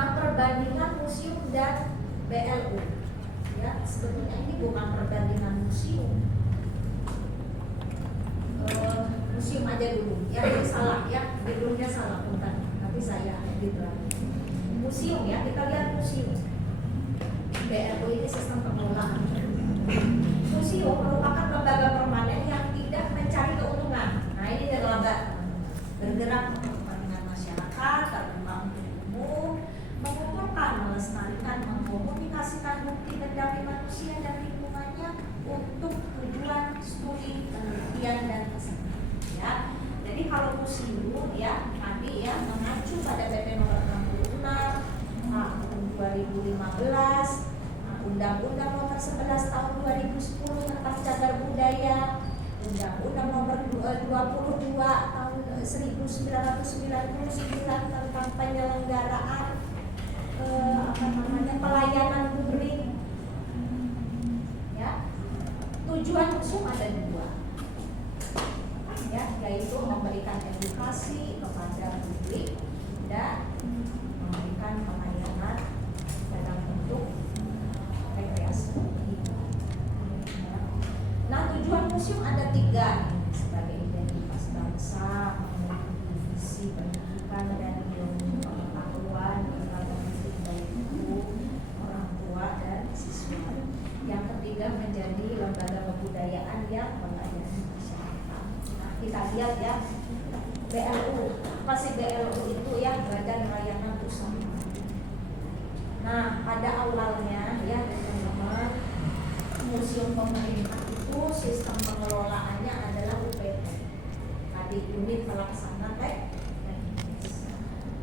Nah, perbandingan museum dan BLU, ya sebetulnya ini bukan perbandingan museum. Museum aja dulu, ya ini salah ya, judulnya salah bukan, nanti saya edit lagi. Museum ya, kita lihat museum. BLU ini sistem pengelolaan. Museum merupakan lembaga permanen yang tidak mencari keuntungan. Nah ini lembaga bergerak untuk kepentingan masyarakat, terbuka untuk umum, mengumpulkan, melestarikan, mengkomunikasikan bukti benda manusia dan lingkungannya untuk tujuan studi, penelitian dan kesehatan. Ya, jadi kalau museum ya tadi ya mengacu pada PP nomor 66 tahun 2015, Undang-Undang nomor 11 tahun 2010 tentang cagar budaya, Undang-Undang nomor 22 tahun 1999 tentang penyelenggaraan pelayanan publik. Ya, tujuan museum ada dua, ya, yaitu memberikan edukasi kepada publik dan memberikan pelayanan dalam bentuk rekreasi. Nah, tujuan museum ada tiga, sebagai identitas bangsa, memiliki visi pendidikan dan ilmu pengetahuan kepada pendidik baik guru, orang tua dan siswa. Yang ketiga menjadi lembaga kebudayaan yang melayani masyarakat. Nah, kita lihat ya BLU, apa sih BLU itu ya, Badan Layanan Usaha. Nah, pada awalnya ya teman-teman, museum pemerintah itu sistem pengelolaannya adalah UPT. Tadi unit pelaksana teknis.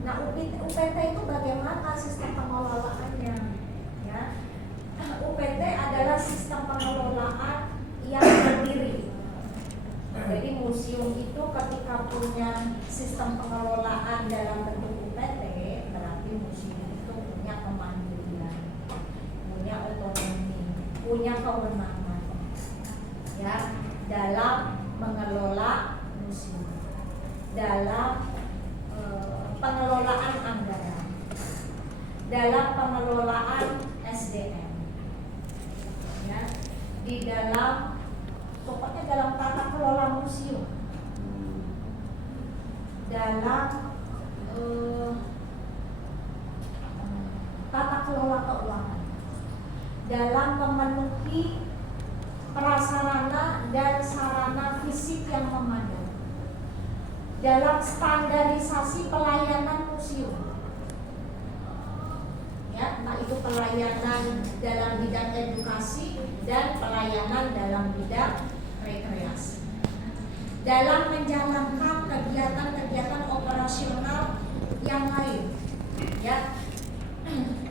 Nah, UPT itu bagaimana sistem pengelolaannya? Ya, UPT adalah sistem pengelolaan yang mandiri. Jadi museum itu ketika punya sistem pengelolaan dalam bentuk UPT, berarti museum itu punya kemandirian, punya otonomi, punya kewenangan, ya, dalam mengelola museum, dalam pengelolaan anggaran, dalam pengelolaan SDM, ya, di dalam pokoknya dalam tata kelola museum, dalam tata kelola keuangan, dalam memenuhi prasarana dan sarana fisik yang memadai, dalam standarisasi pelayanan museum, ya, entah itu pelayanan dalam bidang edukasi dan pelayanan dalam bidang rekreasi, dalam menjalankan kegiatan-kegiatan operasional yang lain, ya,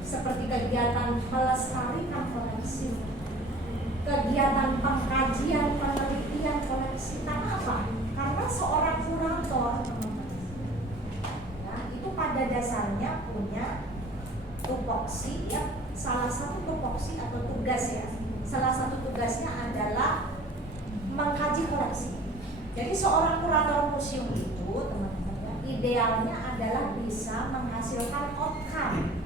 seperti kegiatan melestarikan koleksi, kegiatan pengkajian penelitian koleksi. Karena apa? Karena seorang kurator, ya, itu pada dasarnya punya tupoksi, ya, salah satu tupoksi atau tugas, ya, salah satu tugasnya adalah mengkaji koleksi. Jadi seorang kurator museum itu, teman-teman, idealnya adalah bisa menghasilkan outcome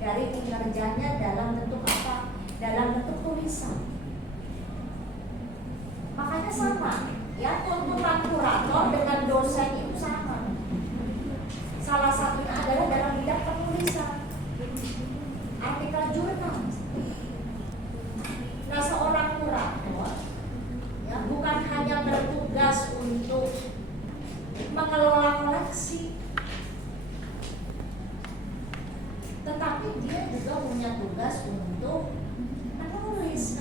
dari kinerjanya dalam bentuk apa? Dalam bentuk tulisan. Makanya sama, ya, tuntutan kurator dengan dosen itu sama. Salah satunya adalah dalam bidang penulisan, artikel jurnal. Nah, seorang kurator, ya, bukan hanya bertugas untuk mengelola koleksi, tetapi dia juga punya tugas untuk menulis,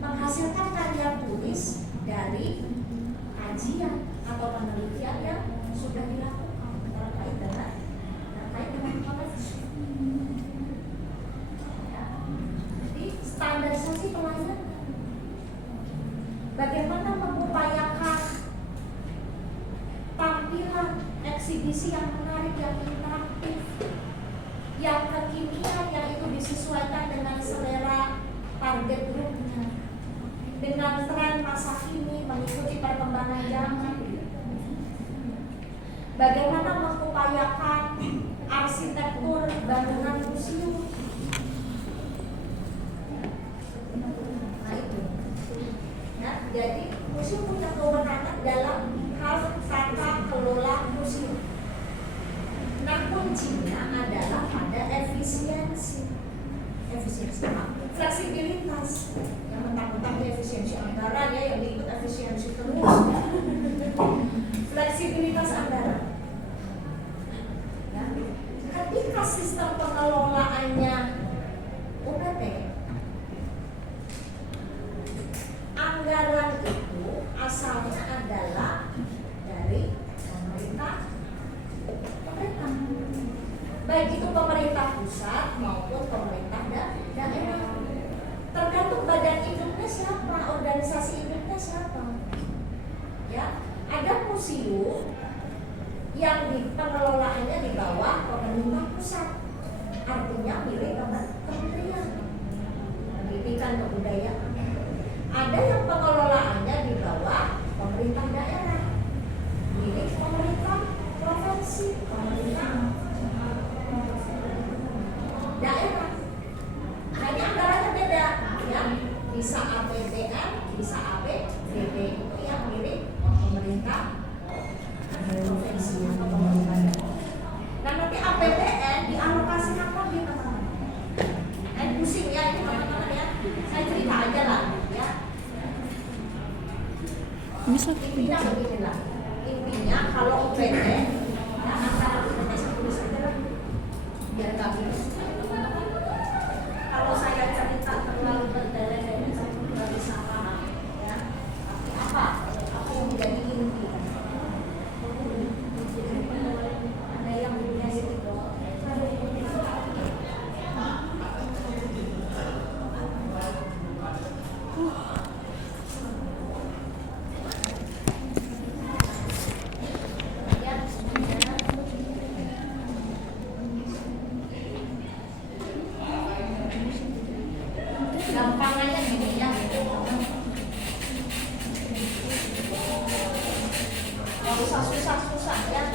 menghasilkan karya tulis dari kajian atau penelitian yang sudah dilakukan terkait dengan koleksi. Ya. Jadi standarisasi pelayanan, bagaimana mengupayakan tampilan eksibisi yang menarik, yang interaktif, yang kekinian, yang itu disesuaikan dengan selera target grupnya, dengan tren masa kini, mengikuti perkembangan zaman. Bagaimana mengupayakan arsitektur bangunan Jadi museum punya kewenangan dalam hal tata kelola museum. Nah, kuncinya adalah pada efisiensi. Efisiensi apa? Fleksibilitas. Yang mentang-mentang efisiensi anggaran ya, yang diikut efisiensi terus. Fleksibilitas anggaran. Ya. Ketika sistem pengelolaannya UPT, anggaran itu asalnya adalah dari pemerintah, baik itu pemerintah pusat maupun pemerintah daerah. Tergantung badan induknya siapa, organisasi induknya siapa. Ya, ada museum yang pengelolaannya di bawah pemerintah pusat, artinya milik kementerian pendidikan kebudayaan. Ada yang pengelolaannya di bawah pemerintah daerah, milik pemerintah provinsi, pemerintah daerah. Nah, ini anggarannya beda, ya. Bisa APBN, bisa APBD, itu yang milik pemerintah provinsi atau pemerintah daerah. Nah, nanti APBN dialokasikan lagi, teman-teman. Pusing ya ini teman-teman ya. Saya cerita aja lah, ya. Intinya beginilah. Intinya kalau UPT, ya antara UPT tulis aja lah, biar nggak bingung. Kalau saya cerita terlalu bertele-tele, saya nggak bisa paham, ya. Tapi apa yang menjadi inti? Ada yang punya itu. Gampangannya gini ya, nggak usah susah-susah ya.